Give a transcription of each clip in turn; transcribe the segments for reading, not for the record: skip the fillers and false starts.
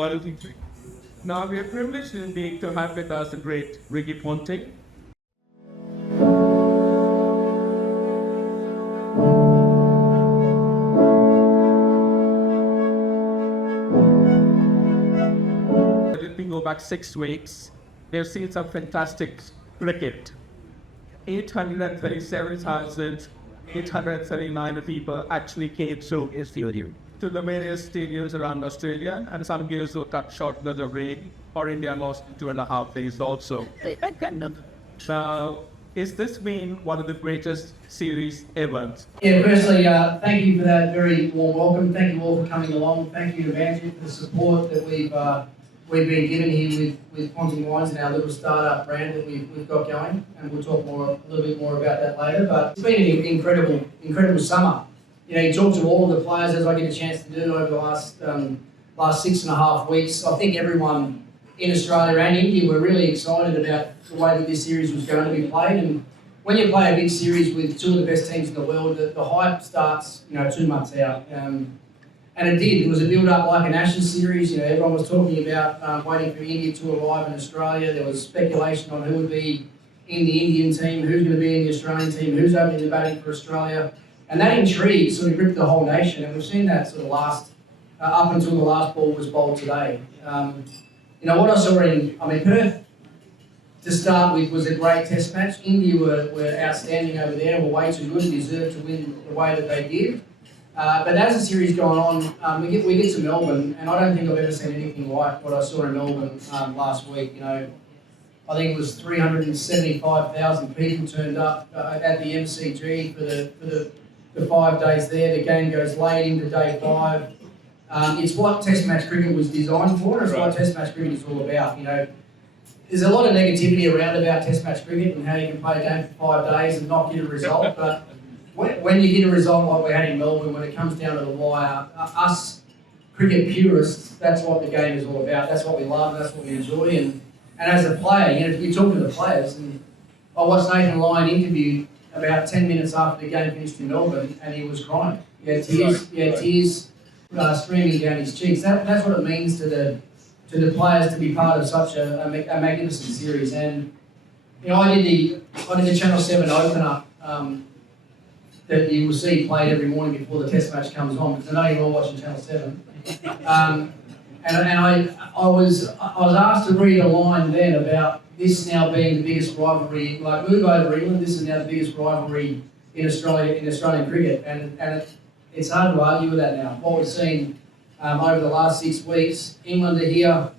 Quality. Now we are privileged indeed to have with us the great Ricky Ponting. Let me go back 6 weeks. We have seen some fantastic cricket. 837,839 people actually came to to the various stadiums around Australia, and some games were cut short because of rain, or India lost 2.5 days also. Now, is this been one of the greatest series ever? Yeah, firstly, thank you for that very warm welcome. Thank you all for coming along. Thank you to Manjits for the support that we've been given here with Ponting Wines and our little startup brand that we've got going, and we'll talk a little bit more about that later. But it's been an incredible summer. You know, you talk to all of the players, as I get a chance to do over the last 6.5 weeks. I think everyone in Australia and India were really excited about the way that this series was going to be played. And when you play a big series with two of the best teams in the world, the hype starts, 2 months out. And it did. It was a build-up like an Ashes series. You know, everyone was talking about waiting for India to arrive in Australia. There was speculation on who would be in the Indian team, who's going to be in the Australian team, who's opening the batting for Australia. And that intrigue sort of gripped the whole nation, and we've seen that sort of last, up until the last ball was bowled today. What I saw Perth, to start with, was a great test match. India were outstanding over there, were way too good and deserved to win the way that they did. But as the series gone on, we get to Melbourne, and I don't think I've ever seen anything like what I saw in Melbourne last week. I think it was 375,000 people turned up at the MCG for the 5 days there. The game goes late into day 5. It's what Test match cricket was designed for, and it's what Test match cricket is all about. There's a lot of negativity around about Test match cricket and how you can play a game for 5 days and not get a result. But when you get a result like we had in Melbourne, when it comes down to the wire, us cricket purists, that's what the game is all about. That's what we love, that's what we enjoy. And as a player, you talk to the players, and I watched Nathan Lyon interviewed about 10 minutes after the game finished in Melbourne, and he was crying. He had tears streaming down his cheeks. That's what it means to the players to be part of such a magnificent series. And I did the Channel 7 opener that you will see played every morning before the Test match comes on, because I know you're all watching Channel 7. And I was asked to read a line then about this now being the biggest rivalry, like move over England, this is now the biggest rivalry in Australian cricket, and it's hard to argue with that now. What we've seen over the last 6 weeks, England are here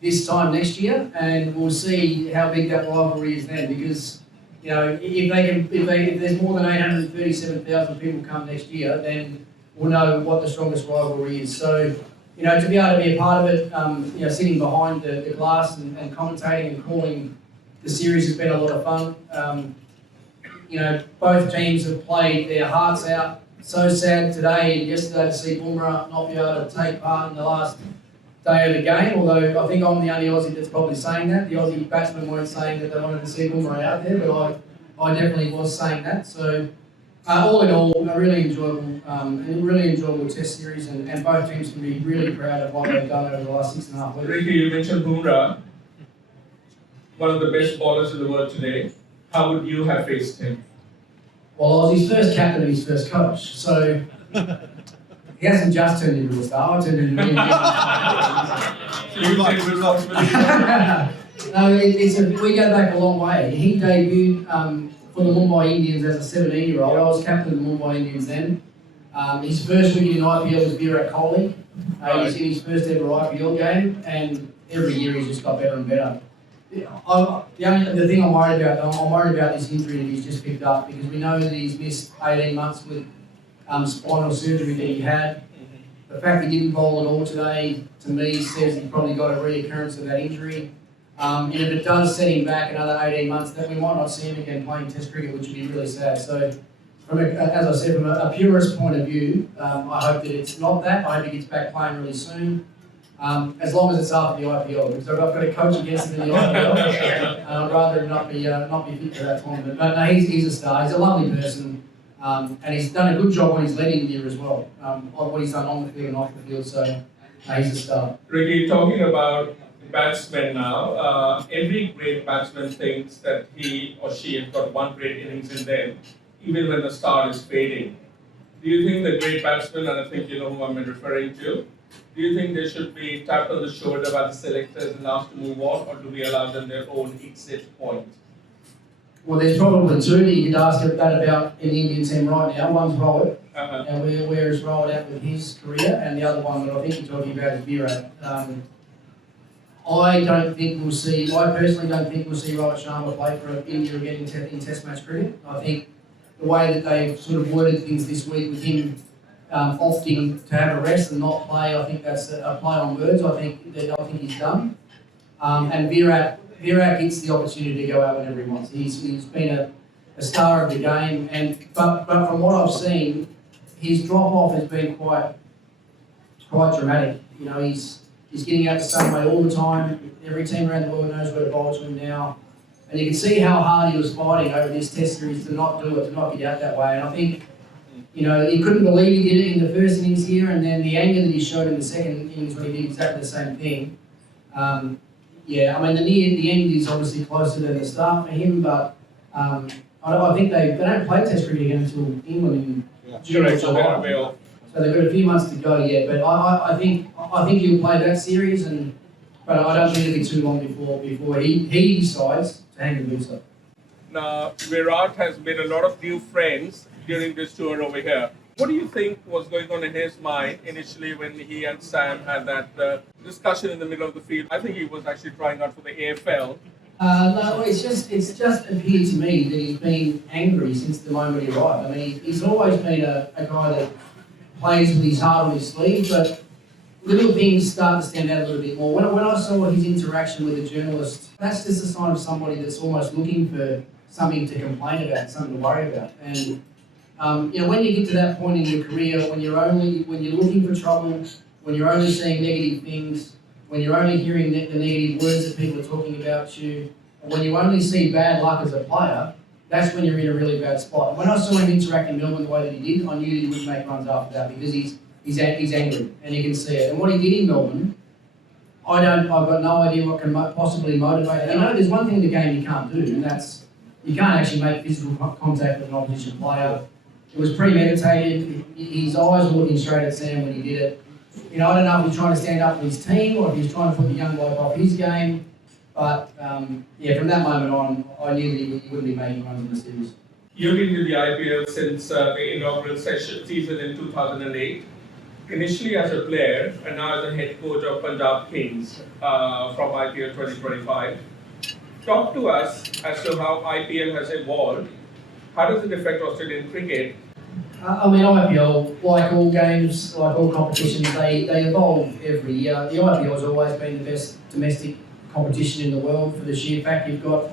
this time next year, and we'll see how big that rivalry is then, because if there's more than 837,000 people come next year, then we'll know what the strongest rivalry is. So, to be able to be a part of it, sitting behind the glass and commentating and calling the series has been a lot of fun. Both teams have played their hearts out. So sad today and yesterday to see Bumrah not be able to take part in the last day of the game, although I think I'm the only Aussie that's probably saying that. The Aussie batsmen weren't saying that they wanted to see Bumrah out there, but I definitely was saying that. So all in all, a really enjoyable Test series, and both teams can be really proud of what they've done over the last 6.5 weeks. Ricky, you mentioned Bumrah, one of the best bowlers in the world today. How would you have faced him? Well, I was his first captain and his first coach, so he hasn't just turned into a star. I turned into a No, we go back a long way. He debuted for the Mumbai Indians as a 17-year-old. I was captain of the Mumbai Indians then. His first wicket in IPL was Virat Kohli. He's in his first ever IPL game, and every year he's just got better and better. The thing I'm worried about this injury that he's just picked up, because we know that he's missed 18 months with spinal surgery that he had. The fact he didn't bowl at all today, to me, says he probably got a reoccurrence of that injury. If it does set him back another 18 months, then we might not see him again playing Test cricket, which would be really sad. So, as I said, from a purist point of view, I hope that it's not that. I hope he gets back playing really soon. As long as it's after the IPL, because I've got to coach against him in the IPL, I'd rather not be fit for that tournament. But no, he's a star. He's a lovely person, and he's done a good job when he's led India as well. What he's done on the field and off the field. So He's a star. Ricky, talking about batsmen now, every great batsman thinks that he or she has got one great innings in them, even when the star is fading. Do you think the great batsmen, and I think you know who I'm referring to, do you think they should be tapped on the shoulder by the selectors and asked to move on, or do we allow them their own exit point? Well, there's probably two that you could ask that about in the Indian team right now. One's Rohit, and where is Rohit at with his career, and the other one that I think you're talking about is Virat. I personally don't think we'll see Rohit Sharma play for India again in Test match cricket. I think the way that they've sort of worded things this week with him opting to have a rest and not play, I think that's a play on words. I think he's done. And Virat gets the opportunity to go out whenever he wants. He's been a star of the game, but from what I've seen, his drop off has been quite dramatic. You know, he's getting out the same way all the time. Every team around the world knows where to bowl to him now. And you can see how hard he was fighting over this Test series to not do it, to not get out that way. And I think, you know, he couldn't believe he did it in the first innings here, and then the anger that he showed in the second innings when he did exactly the same thing. Yeah, I mean, the end is obviously closer than the start for him, but I think they don't play Test cricket again until England in June or July. So they've got a few months to go yet, but I think he'll play that series, but I don't think it'll be too long before he decides to hang the boots up. Now, Virat has made a lot of new friends during this tour over here. What do you think was going on in his mind initially when he and Sam had that discussion in the middle of the field? I think he was actually trying out for the AFL. No, it's just appeared to me that he's been angry since the moment he arrived. I mean, he's always been a guy that plays with his heart on his sleeve, but little things start to stand out a little bit more. When I saw his interaction with a journalist, that's just a sign of somebody that's almost looking for something to complain about, something to worry about. And you know, when you get to that point in your career, when you're looking for trouble, when you're only seeing negative things, when you're only hearing the negative words that people are talking about you, when you only see bad luck as a player, that's when you're in a really bad spot. When I saw him interact in Melbourne the way that he did, I knew that he wouldn't make runs after that because he's angry and you can see it. And what he did in Melbourne, I've got no idea what can possibly motivate him. You know, there's one thing in the game you can't do, and that's you can't actually make physical contact with an opposition player. It was premeditated. His eyes were looking straight at Sam when he did it. You know, I don't know if he was trying to stand up for his team or if he was trying to put the young bloke off his game. But yeah, from that moment on, I knew that he wouldn't be making runs in the series. You've been in the IPL since the inaugural season in 2008. Initially as a player and now as a head coach of Punjab Kings from IPL 2025. Talk to us as to how IPL has evolved. How does it affect Australian cricket? I mean, IPL, like all games, like all competitions, they evolve every year. The IPL has always been the best domestic competition in the world for the sheer fact you've got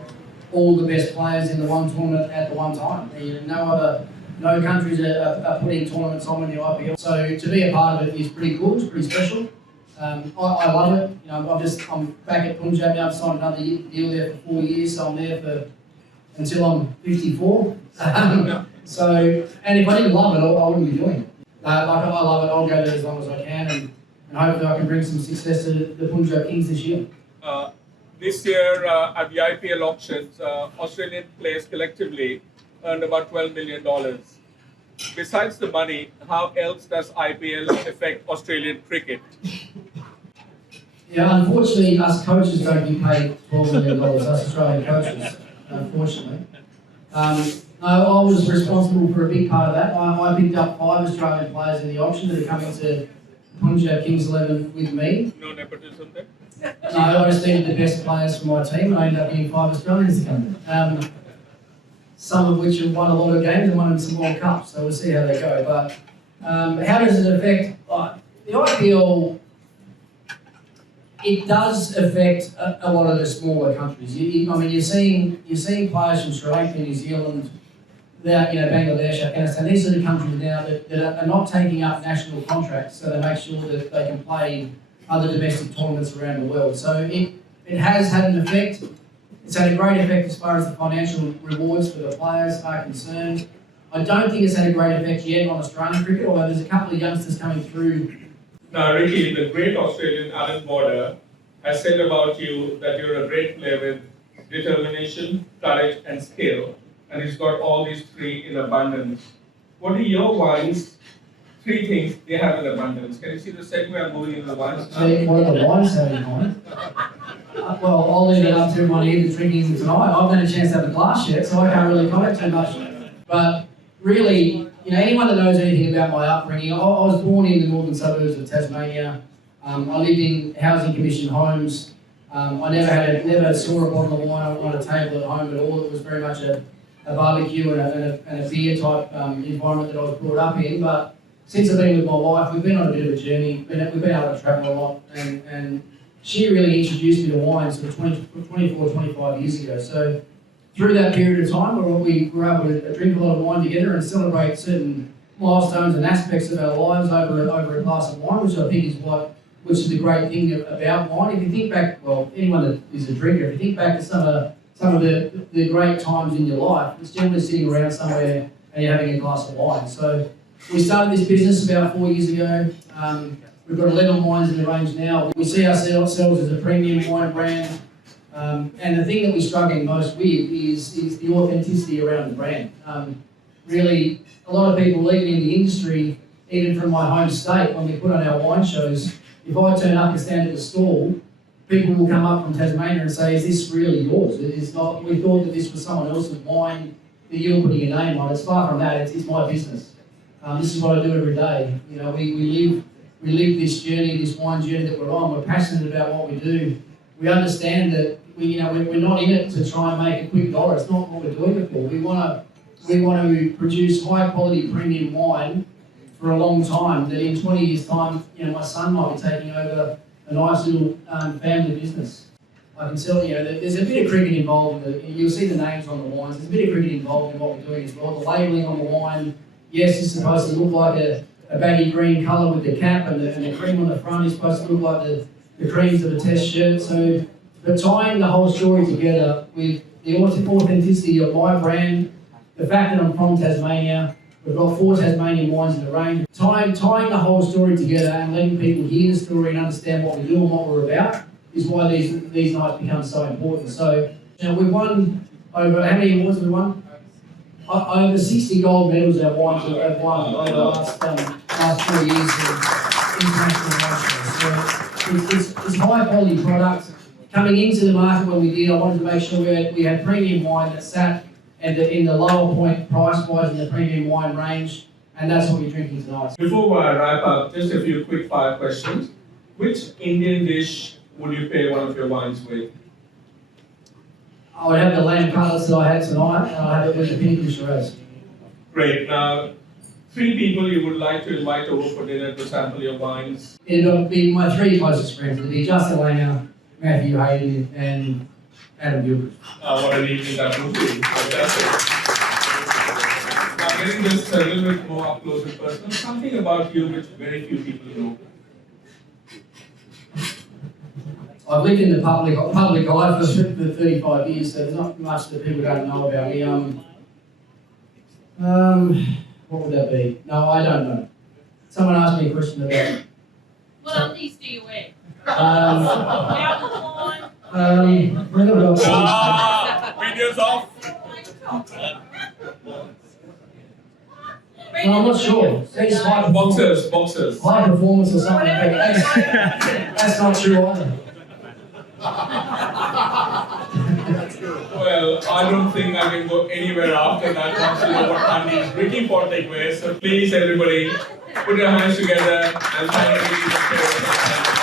all the best players in the one tournament at the one time. No countries are putting tournaments on in the IPL. So to be a part of it is pretty cool, it's pretty special. I love it. You know, I'm back at Punjab now. I've signed another deal there for 4 years, so I'm there until I'm 54. So, and if I didn't love it, I wouldn't be doing it. I love it. I'll go there as long as I can, and hopefully I can bring some success to the Punjab Kings this year. This year at the IPL auctions, Australian players collectively earned about $12 million. Besides the money, how else does IPL affect Australian cricket? Yeah, unfortunately, us coaches don't get paid $12 million, us Australian coaches, unfortunately. I was responsible for a big part of that. I picked up 5 Australian players in the auction that are coming to Punjab Kings 11 with me. No nepotism there? No, I just needed the best players for my team, and I ended up getting 5 Australians to come. Some of which have won a lot of games and won some World Cups, so we'll see how they go. But how does it affect the IPL? It does affect a lot of the smaller countries. I mean, you're seeing players from Sri Lanka, New Zealand, Bangladesh, Afghanistan, these sort of countries now that are not taking up national contracts, so they make sure that they can play other domestic tournaments around the world. So it has had an effect. It's had a great effect as far as the financial rewards for the players are concerned. I don't think it's had a great effect yet on Australian cricket, although there's a couple of youngsters coming through Now, Ricky, the great Australian Alan Border has said about you that you're a great player with determination, courage, and skill, and he's got all these three in abundance. What are your wines? Three things they have in abundance. Can you see the segue I'm moving into the wines now? What are the wines have in mind? Well, I'll leave it up to everyone here that's drinking tonight. I haven't had a chance to have a glass yet, so I can't really comment too much. But really, anyone that knows anything about my upbringing, I was born in the northern suburbs of Tasmania. I lived in housing commission homes. I never saw a bottle of wine on a table at home at all. It was very much a barbecue and a beer type environment that I was brought up in. But since I've been with my wife, we've been on a bit of a journey. We've been able to travel a lot, and she really introduced me to wine sort of 24, 25 years ago. So through that period of time, where we were able to drink a lot of wine together and celebrate certain milestones and aspects of our lives over a glass of wine, which I think which is the great thing about wine. If you think back, well, anyone that is a drinker, if you think back to some of the great times in your life, it's generally sitting around somewhere and you're having a glass of wine. So we started this business about 4 years ago. We've got 11 wines in the range now. We see ourselves as a premium wine brand. And the thing that we're struggling most with is the authenticity around the brand. Really, a lot of people, even in the industry, even from my home state, when we put on our wine shows, if I turn up and stand at the stall, people will come up from Tasmania and say, "Is this really yours? It's not. We thought that this was someone else's wine that you were putting your name on." It's far from that. It's my business. This is what I do every day. We live this journey, this wine journey that we're on. We're passionate about what we do. We understand that we're not in it to try and make a quick dollar. It's not what we're doing it for. We want to produce high quality premium wine for a long time. That in 20 years' time, my son might be taking over a nice little family business. I can tell you, there's a bit of cricket involved. You'll see the names on the wines. There's a bit of cricket involved in what we're doing as well. The labelling on the wine. Yes, it's supposed to look like a baggy green colour with the cap, and the cream on the front is supposed to look like the creams of a test shirt. So, but tying the whole story together with the authenticity of my brand, the fact that I'm from Tasmania, we've got 4 Tasmanian wines in the range, tying the whole story together and letting people hear the story and understand what we do and what we're about is why these nights become so important. So, we've won over, how many awards have we won? Over 60 gold medals our wines have won over the last 3 years of international wine shows. So it's high quality products. Coming into the market when we did, I wanted to make sure we had premium wine that sat in the lower point price-wise in the premium wine range, and that's what we're drinking tonight. Before I wrap up, just a few quick fire questions. Which Indian dish would you pair one of your wines with? I would have the lamb cutlets that I had tonight, and I have it with the pink Shiraz. Great. Now, 3 people you would like to invite over for dinner to sample your wines. It'll be my 3 closest friends. It'll be Justin Langer, Matthew Hayden, and Adam Gilbert. What an evening that would be. Fantastic. Now, getting just a little bit more up close and personal, something about you which very few people know. I've lived in the public eye for 35 years, so there's not much that people don't know about me. What would that be? No, I don't know. Someone asked me a question about. What undies do you wear? Videos off. No, I'm not sure. It's Boxers. high performance or something. That's not true either. Well, I don't think I can go anywhere after that once you know what undies Ricky Ponting wears. So please, everybody, put your hands together and thank Ricky for